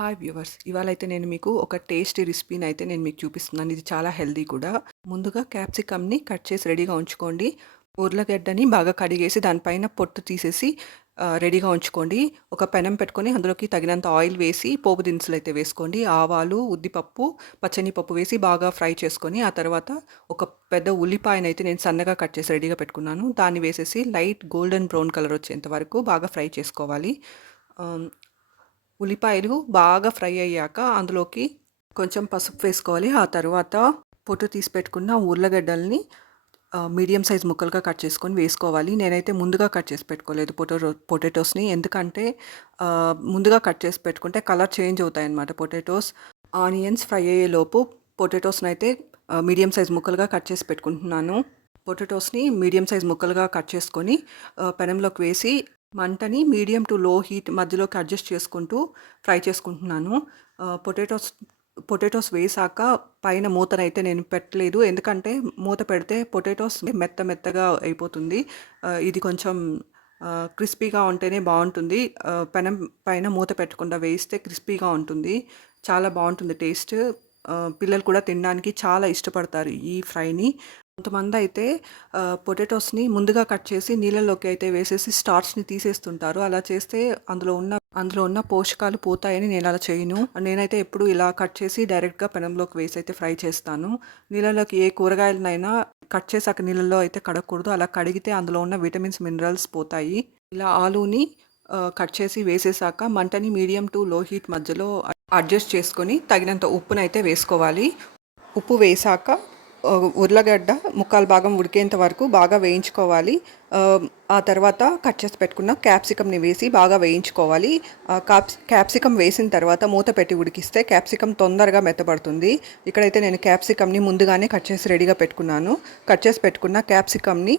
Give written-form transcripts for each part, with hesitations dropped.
Hi viewers, ఇవాళైతే నేను మీకు ఒక టేస్టీ రెసిపీని అయితే నేను మీకు చూపిస్తున్నాను. ఇది చాలా హెల్తీ కూడా. ముందుగా క్యాప్సికమ్‌ని కట్ చేసి రెడీగా ఉంచుకోండి. ఉర్లగడ్డని బాగా కడిగేసి దానిపైన పొట్టు తీసేసి రెడీగా ఉంచుకోండి. ఒక పెనం పెట్టుకొని అందులోకి తగినంత ఆయిల్ వేసి పోపు దినుసులైతే వేసుకోండి. ఆవాలు, ఉద్దిపప్పు, పచ్చనిపప్పు వేసి బాగా ఫ్రై చేసుకొని, ఆ తర్వాత ఒక పెద్ద ఉల్లిపాయనైతే నేను సన్నగా కట్ చేసి రెడీగా పెట్టుకున్నాను. దాన్ని వేసేసి లైట్ గోల్డెన్ బ్రౌన్ కలర్ వచ్చేంత వరకు బాగా ఫ్రై చేసుకోవాలి. ఉల్లిపాయలు బాగా ఫ్రై అయ్యాక అందులోకి కొంచెం పసుపు వేసుకోవాలి. ఆ తర్వాత పొట్టు తీసి పెట్టుకున్న ఉర్లగడ్డల్ని మీడియం సైజ్ ముక్కలుగా కట్ చేసుకొని వేసుకోవాలి. నేనైతే ముందుగా కట్ చేసి పెట్టుకోలేదు పొటాటోస్ని. ఎందుకంటే ముందుగా కట్ చేసి పెట్టుకుంటే కలర్ చేంజ్ అవుతాయన్నమాట పొటాటోస్. ఆనియన్స్ ఫ్రై అయ్యేలోపు పొటాటోస్ని అయితే మీడియం సైజ్ ముక్కలుగా కట్ చేసి పెట్టుకుంటున్నాను. పొటాటోస్ని మీడియం సైజ్ ముక్కలుగా కట్ చేసుకొని పెనంలోకి వేసి మంటని మీడియం టు లో హీట్ మధ్యలోకి అడ్జస్ట్ చేసుకుంటూ ఫ్రై చేసుకుంటున్నాను. పొటాటోస్ వేసాక పైన మూతనైతే నేను పెట్టలేదు. ఎందుకంటే మూత పెడితే పొటాటోస్ మెత్తగా అయిపోతుంది. ఇది కొంచెం క్రిస్పీగా ఉంటేనే బాగుంటుంది. పెనం పైన మూత పెట్టకుండా వేస్తే క్రిస్పీగా ఉంటుంది. చాలా బాగుంటుంది టేస్ట్. పిల్లలు కూడా తినడానికి చాలా ఇష్టపడతారు ఈ ఫ్రైని. కొంతమంది అయితే పొటాటోస్ని ముందుగా కట్ చేసి నీళ్ళలోకి అయితే వేసేసి స్టార్చ్ని తీసేస్తుంటారు. అలా చేస్తే అందులో ఉన్న పోషకాలు పోతాయని నేను అలా చేయను. నేనైతే ఎప్పుడు ఇలా కట్ చేసి డైరెక్ట్గా పెనంలోకి వేసి అయితే ఫ్రై చేస్తాను. నీళ్ళలోకి ఏ కూరగాయలనైనా కట్ చేసాక నీళ్ళలో అయితే కడగకూడదు. అలా కడిగితే అందులో ఉన్న విటమిన్స్, మినరల్స్ పోతాయి. ఇలా ఆలూని కట్ చేసి వేసేసాక మంటని మీడియం టు లో హీట్ మధ్యలో అడ్జస్ట్ చేసుకొని తగినంత ఉప్పునైతే వేసుకోవాలి. ఉప్పు వేసాక ఉర్లగడ్డ ముక్కాలు భాగం ఉడికేంత వరకు బాగా వేయించుకోవాలి. ఆ తర్వాత కట్ చేసి పెట్టుకున్న క్యాప్సికమ్ని వేసి బాగా వేయించుకోవాలి. క్యాప్సికమ్ వేసిన తర్వాత మూత పెట్టి ఉడికిస్తే క్యాప్సికమ్ తొందరగా మెత్తబడుతుంది. ఇక్కడైతే నేను క్యాప్సికమ్ని ముందుగానే కట్ చేసి రెడీగా పెట్టుకున్నాను. కట్ చేసి పెట్టుకున్న క్యాప్సికమ్ని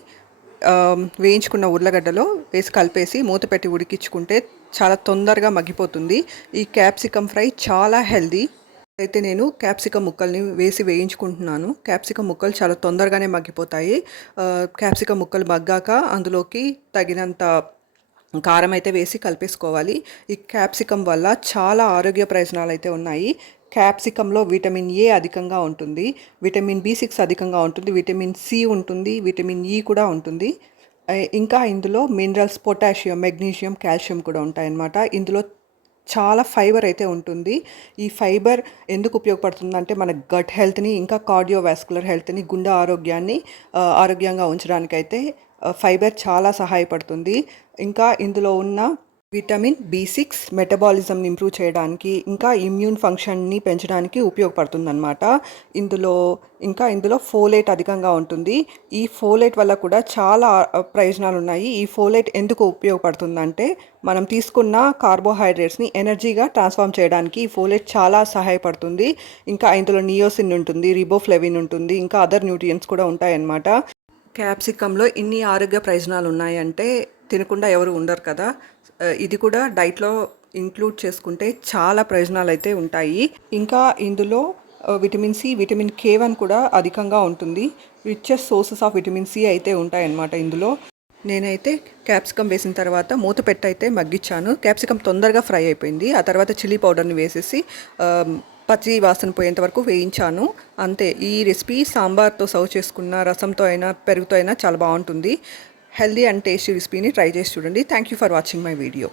వేయించుకున్న ఉర్లగడ్డలో వేసి కలిపేసి మూత పెట్టి ఉడికించుకుంటే చాలా తొందరగా మగ్గిపోతుంది. ఈ క్యాప్సికమ్ ఫ్రై చాలా హెల్దీ. అయితే నేను క్యాప్సికమ్ ముక్కల్ని వేసి వేయించుకుంటున్నాను. క్యాప్సికమ్ ముక్కలు చాలా తొందరగానే మగ్గిపోతాయి. క్యాప్సికమ్ ముక్కలు మగ్గాక అందులోకి తగినంత కారం అయితే వేసి కలిపేసుకోవాలి. ఈ క్యాప్సికమ్ వల్ల చాలా ఆరోగ్య ప్రయోజనాలు అయితే ఉన్నాయి. క్యాప్సికంలో విటమిన్ ఏ అధికంగా ఉంటుంది, విటమిన్ B6 అధికంగా ఉంటుంది, విటమిన్ సి ఉంటుంది, విటమిన్ ఈ కూడా ఉంటుంది. ఇంకా ఇందులో మినరల్స్, పొటాషియం, మెగ్నీషియం, కాల్షియం కూడా ఉంటాయన్నమాట. ఇందులో చాలా ఫైబర్ అయితే ఉంటుంది. ఈ ఫైబర్ ఎందుకు ఉపయోగపడుతుందంటే మన గట్ హెల్త్ని, ఇంకా కార్డియోవాస్కులర్ హెల్త్ని, గుండె ఆరోగ్యాన్ని ఆరోగ్యంగా ఉంచడానికైతే ఫైబర్ చాలా సహాయపడుతుంది. ఇంకా ఇందులో ఉన్న విటమిన్ B6 మెటబాలిజంని ఇంప్రూవ్ చేయడానికి, ఇంకా ఇమ్యూన్ ఫంక్షన్ని పెంచడానికి ఉపయోగపడుతుందన్నమాట. ఇందులో ఫోలేట్ అధికంగా ఉంటుంది. ఈ ఫోలేట్ వల్ల కూడా చాలా ప్రయోజనాలు ఉన్నాయి. ఈ ఫోలేట్ ఎందుకు ఉపయోగపడుతుందంటే మనం తీసుకున్న కార్బోహైడ్రేట్స్ని ఎనర్జీగా ట్రాన్స్ఫార్మ్ చేయడానికి ఈ ఫోలేట్ చాలా సహాయపడుతుంది. ఇంకా ఇందులో నియోసిన్ ఉంటుంది, రిబోఫ్లెవిన్ ఉంటుంది, ఇంకా అదర్ న్యూట్రియంట్స్ కూడా ఉంటాయన్నమాట. క్యాప్సికంలో ఇన్ని ఆరోగ్య ప్రయోజనాలు ఉన్నాయంటే తినకుండా ఎవరు ఉండరు కదా. ఇది కూడా డైట్లో ఇంక్లూడ్ చేసుకుంటే చాలా ప్రయోజనాలు అయితే ఉంటాయి. ఇంకా ఇందులో విటమిన్ సి, విటమిన్ K1 కూడా అధికంగా ఉంటుంది. Richest sources of vitamin C అయితే ఉంటాయన్నమాట ఇందులో. నేనైతే క్యాప్సికమ్ వేసిన తర్వాత మూత పెట్టయితే మగ్గించాను. క్యాప్సికమ్ తొందరగా ఫ్రై అయిపోయింది. ఆ తర్వాత చిల్లీ పౌడర్ని వేసేసి పచ్చి వాసన పోయేంత వరకు వేయించాను. అంతే. ఈ రెసిపీ సాంబార్తో సర్వ్ చేసుకున్న, రసంతో అయినా, పెరుగుతో అయినా చాలా బాగుంటుంది. హెల్దీ అండ్ టేస్టీ రెసిపీని ట్రై చేసి చూడండి. Thank you for watching my video.